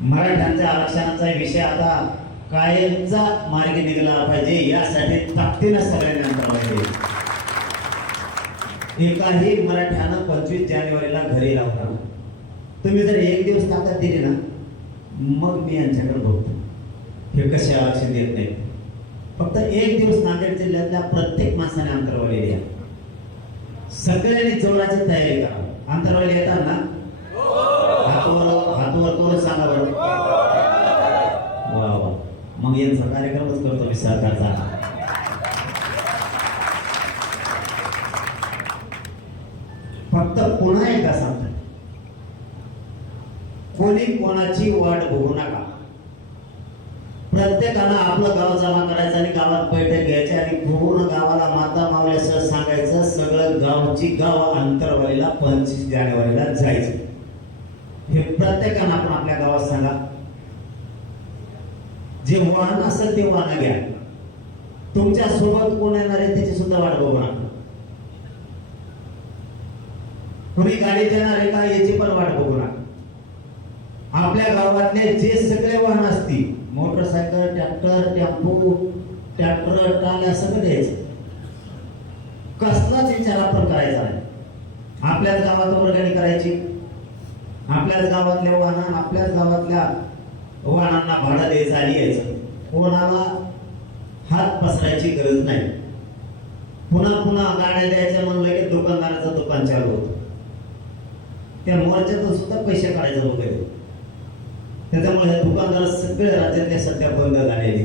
मराठ्यांच्या आरक्षणाचा विषय आता कायमचा मार्गी निघाला पाहिजे, यासाठी ताकदीनं सगळ्यांनी अंतर पाहिजे. एकाही मराठ्यानं 25 जानेवारीला घरी राहू. तुम्ही जर एक दिवस ताकद दिली ना, मग मी यांच्याकडे बघतो हे कसे आरक्षण देत नाही. फक्त एक दिवस नांदेड जिल्ह्यातल्या प्रत्येक माणसाने अंतरवाली द्या. सगळ्यांनी जोराची तयारी करा. अंतरवाली येतात ना, हातवर करून सांगा बरं. वा वा, मग यांचा कार्यक्रमच करतो मी सरकारचा. फक्त पुन्हा एकदा सांगतो, कोणी कोणाची वाट बघू नका. प्रत्येकानं आपलं गाव जमा करायचं आणि गावात बैठक घ्यायची आणि पूर्ण गावाला माता मावल्यासह सांगायचं सगळं गावची गाव अंतरवालीला 25 जानेवारीला जायचं. हे प्रत्येकानं आपण आपल्या गावात सांगा. जे वाहन असेल ते वाहन घ्या. तुमच्या सोबत कोण येणार आहे त्याची सुद्धा वाट बघू नका. कोणी गाडी देणार आहे का याची पण वाट बघू नका. आपल्या गावातले जे सगळे वाहन असतील, मोटरसायकल, ट्रॅक्टर, टेम्पो, ट्रॅक्टर, ट्राल्या, सगळं द्यायचं. कसलाच विचार आपण करायचा नाही. आपल्याच गावात वर्गणी करायची, आपल्याच गावातल्या वाहन, आपल्याच गावातल्या वाहनांना भाडं द्यायचं आणि यायचं. कोणाला हात पसरायची गरज नाही. पुन्हा पुन्हा गाड्या द्यायच्या म्हणलं की दुकानदाराचं दुकान चालू होतं. त्या मोर्चातून सुद्धा पैसे काढायचे लोक आहेत. त्याच्यामुळे हे दुकानदार सगळे राज्यातले सध्या बंद झालेले.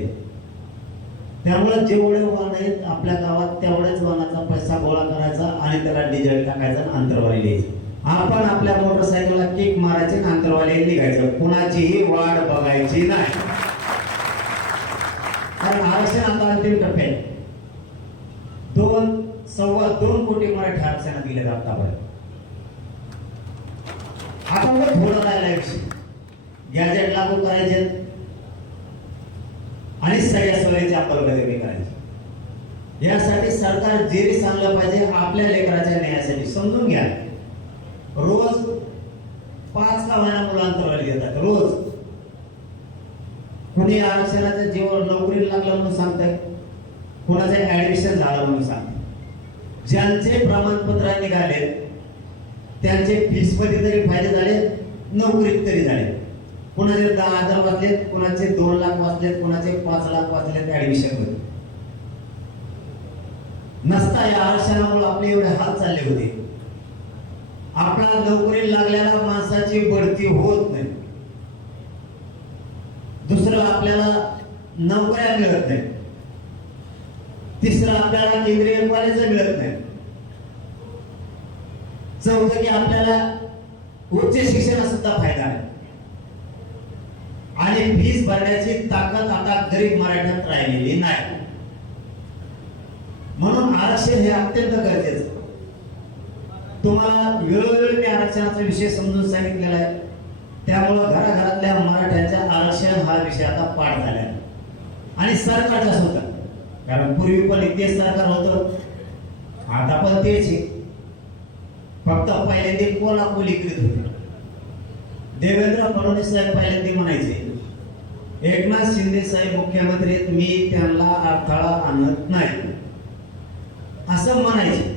त्यामुळे जेवढे वाहन आहेत आपल्या गावात तेवढ्याच वाहनाचा पैसा गोळा करायचा आणि त्याला डिझेल टाकायचं आणि अंतरवाली द्यायची. आपण आपल्या मोटरसायकलला किक मारायची आणि अंतरवाली निघायचं. कुणाचीही वाट बघायची नाही. कारण आरक्षण आता अंतिम टप्प्यात 2.25 कोटी मराठी आरक्षणात दिले जातात. आपण थोडं राहिला विषय गॅजेट लागू करायचे आणि सगळ्या सोयीची अंमलबजावणी करायची. यासाठी सरकार जे सांगलं पाहिजे आपल्या लेकराच्या न्यायासाठी समजून घ्या. रोज 5 का महिना मुलं अंतरवाली देतात. रोज कुणी आरक्षणाच्या जीवावर नोकरीला लागलं म्हणून सांगताय, कुणाचं ऍडमिशन झालं म्हणून सांगताय. ज्यांचे प्रमाणपत्र निघाले त्यांचे फीस मध्ये तरी फायदे झाले, नोकरीत तरी झाले. कुणाचे 10,000 वाचलेत, कुणाचे 2 लाख वाचलेत, कुणाचे 5 लाख वाचलेत ऍडमिशन मध्ये. नसता या आरक्षणामुळे आपले एवढे हाल चालले होते. आपला नोकरी लागलेल्या माणसाची बढती होत नाही. दुसरं आपल्याला नोकऱ्या मिळत नाही. तिसरं आपल्याला केंद्रीय कॉलेज मिळत नाही. चौथं की आपल्याला उच्च शिक्षणाचा सुद्धा फायदा आहे. आणि फीस भरण्याची ताकद आता गरीब मराठ्यात राहिलेली नाही. म्हणून आरक्षण हे अत्यंत गरजेचं. तुम्हाला वेळोवेळी मी आरक्षणाचा विषय समजून सांगितलेला आहे. त्यामुळे घराघरातल्या मराठ्यांच्या आरक्षण हा विषय आता पाठ झाला आहे. आणि सरकारचा सुद्धा, कारण पूर्वी पण तेच सरकार होतं, आता पण तेच आहे. फक्त पहिल्यांदा कोल्हापुरीकृत होते. देवेंद्र फडणवीस साहेब पहिल्यांदा म्हणायचे एकनाथ शिंदे साहेब मुख्यमंत्री आहेत, मी त्यांना अडथळा आणत नाही असं म्हणायचे.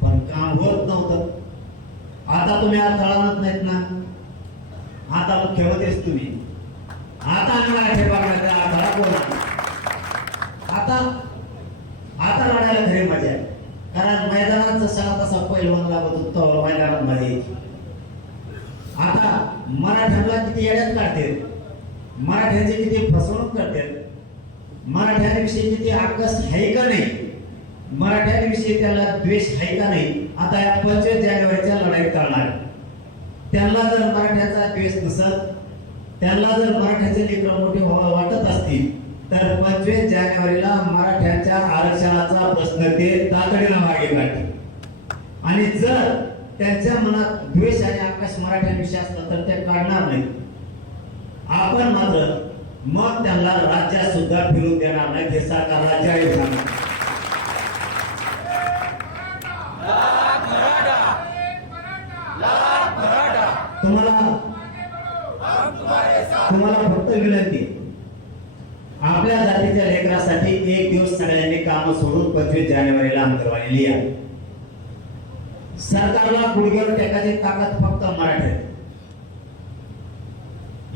पण काम होत नव्हतं. आता तुम्ही अडथळा आणत नाहीत ना, आता मुख्यमंत्रीच तुम्ही. आता आम्हाला ठेवायला अडथळा कोण? आता लढायला खरी मजा आहे. कारण मैदानात जसा तसा पैलवान लागत होतो मैदानात मध्ये. आता मराठ्यांना किती येड्यात काढते, मराठ्यांची किती फसवणूक करते, मराठ्यांविषयी किती आकस आहे का नाही, मराठ्यांविषयी त्याला द्वेष आहे का नाही. आता या 25 जानेवारीच्या लढाईत करणार. त्यांना जर मराठ्याचा द्वेष नसत, त्यांना जर मराठ्याचे लेकर मोठे वाटत असतील तर 25 जानेवारीला मराठ्यांच्या आरक्षणाचा प्रश्न ते तातडीने मागे काढतील. आणि जर त्यांच्या मनात द्वेष आणि आकाश मराठ्यांविषयी असलं तर ते काढणार नाही. आपण मात्र मग त्यांना राज्यात सुद्धा फिरून देणार नाही. हे सरकारला जाहीर सांगा. तुम्हाला तुम्हाला फक्त विनंती आहे, आपल्या जातीच्या लेकरासाठी एक दिवस सगळ्यांनी काम सोडून 25 जानेवारीला अंतरवाली लिहा. सरकारला गुडघ्यावर टेकायची ताकद फक्त मराठ्यात.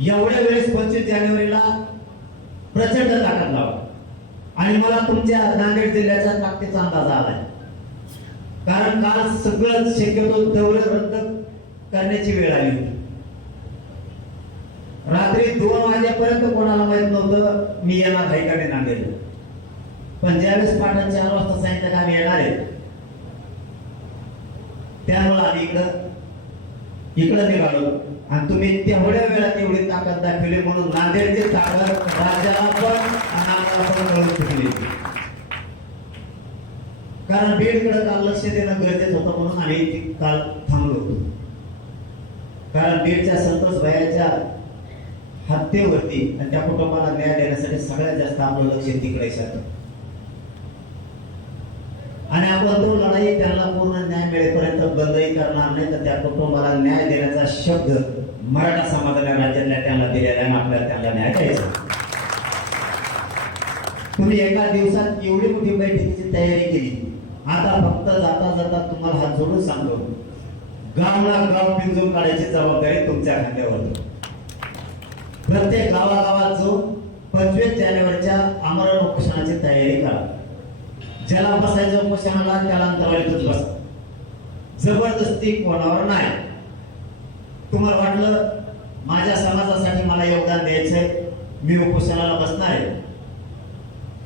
एवढ्या वेळेस 25 जानेवारीला प्रचंड ताकद लावा. आणि मला तुमच्या नांदेड जिल्ह्याच्या ताकदीचा अंदाज आलाय, कारण काल सगळं शक्यतो दौरे रद्द करण्याची वेळ आली होती. रात्री 2 वाजेपर्यंत कोणाला माहित नव्हतं मी येणार आहे का नाही नांदेड. पण ज्यावेळेस पाठण 4 वाजता सांगितलं का आम्ही येणार आहे, त्यामुळे आम्ही इकडं निघालो. आणि तुम्ही तेवढ्या वेळात एवढी ताकद दाखवली म्हणून नांदेडची ताकद राज्याला पण आणि आम्हाला पण कळून चुकली. कारण बीडकडे काल लक्ष देणं गरजेचं होतं म्हणून आम्ही काल थांबलो होतो. कारण बीडच्या संतोष भैयाच्या हत्येवरती आणि त्या कुटुंबाला न्याय देण्यासाठी सगळ्यात जास्त आपलं लक्ष तिकडे आहे. आणि आपण तो लढाई त्यांना पूर्ण न्याय मिळेपर्यंत बंदही करणार नाही, तर त्या कुटुंबाला न्याय देण्याचा शब्द मराठा समाजाने राज्यातल्या त्यांना दिलेला आहे. आपल्याला त्यांना न्याय द्यायचा. तुम्ही एका दिवसात एवढी मोठी बैठकीची तयारी केली. आता फक्त जाता जाता तुम्हाला हात जोडून सांगतो, गावला गाव पिंजून काढायची जबाबदारी तुमच्या खांद्यावर. प्रत्येक गावागावात जो 25 जानेवारीच्या आमरण उपोषणाची तयारी करा. ज्याला बसायचं उपोषणाला त्याला अंतराळीतच बसा. जबरदस्ती कोणावर नाही. तुम्हाला वाटलं माझ्या समाजासाठी मला योगदान द्यायचंय, मी उपोषणाला बसणार आहे,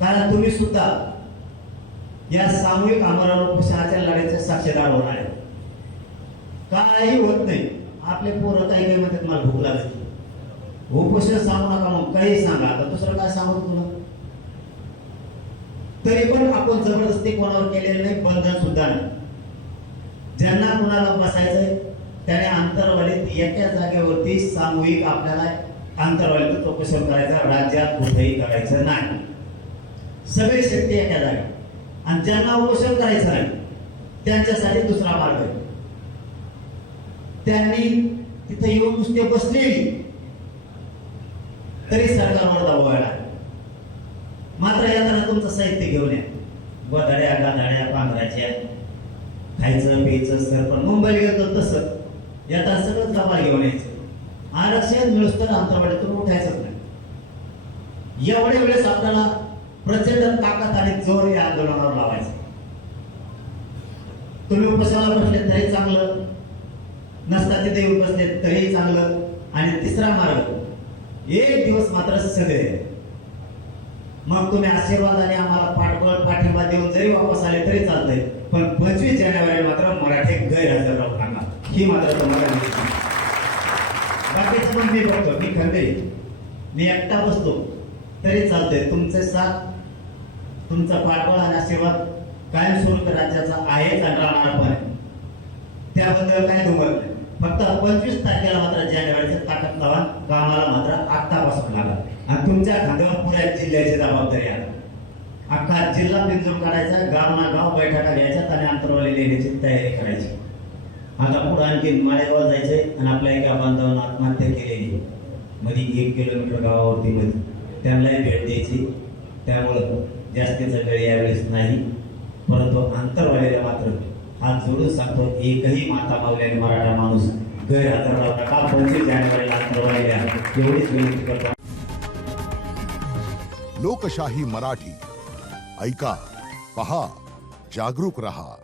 कारण तुम्ही सुद्धा या सामूहिक आमरण उपोषणाच्या लढाईचे साक्षीदार होणार आहे. काही होत नाही. आपले पोरं काही म्हणतात मला भूक लागली, उपोषण सांगू नका, मग काही सांगा. आता दुसरं काय सांगू तुला. तरी पण आपण जबरदस्ती कोणावर केलेली नाही, बंधन सुद्धा नाही. ज्यांना कुणाला बसायचंय त्याने अंतरवालीत एका जागेवरती सामूहिक आपल्याला अंतरवालीत उपोषण करायचं. राज्यात कुठेही करायचं नाही. सगळी शक्ती एका जागी. आणि ज्यांना उपोषण करायचं नाही त्यांच्यासाठी दुसरा मार्ग आहे. त्यांनी तिथे येऊन नुसते बसलेली तरी सरकारवर दबाव येणार. मात्र येताना तुमचं साहित्य घेऊन या. वधाड्या गाधाड्या पांघराच्या खायचं प्यायचं सरपण. मुंबईला गेलो तसं येताना सगळं जमा घेऊन यायचं. आरक्षण मिळूस तर अंतरवाडीतून उठायचंच नाही. एवढ्या वेळेस आपल्याला प्रचंड ताकद आणि जोर या आंदोलनावर लावायचं. तुम्ही उपोषणाला बसले तरी चांगलं, नसता तिथे येऊन बसले तरी चांगलं. आणि तिसरा मार्ग, एक दिवस मात्र सगळे, मग तुम्ही आशीर्वाद आणि आम्हाला पाठबळ पाठिंबा देऊन जरी वापस आले तरी चालतंय, पण 25 जानेवारी मात्र मराठी गैरहजर राहू नका. ही मात्र तुम्हाला बाकीचं पण मी बघतो, मी खंडे, मी एकटा बसतो तरी चालतंय. तुमचे साथ, तुमचा पाठबळ आणि आशीर्वाद कायमस्वरूपी राज्याचा आहेच आणि राहणार पण. त्याबद्दल काय दुमत नाही. फक्त 25 तारखेला मात्र जानेवारीचं ताकद लावा. कामाला मात्र आत्तापासून लागा. आणि तुमच्या खांद्यावर पुऱ्या जिल्ह्याची जबाबदारी आहे. अख्खा जिल्हा पिंजून काढायचा, गावना गाव बैठका घ्यायच्या आणि अंतरवाली लिहिण्याची तयारी करायची. आता पुढे आणखी माळेगाव जायचंय आणि आपल्या एका बांधवानं आत्महत्या केलेली मध्ये 1 किलोमीटर गावावरती मध्ये, त्यांनाही भेट द्यायची. त्यामुळं जास्तीचा वेळ यावेळेस नाही, परंतु अंतरवालीला मात्र हात जोडून सांगतो, एकही माता मावल्याने मराठा माणूस गैरहजर राहू नका. 25 जानेवारीला अंतरवालीला एवढीच विनंती करतो. लोकशाही मराठी ऐका, पहा, जागरूक रहा.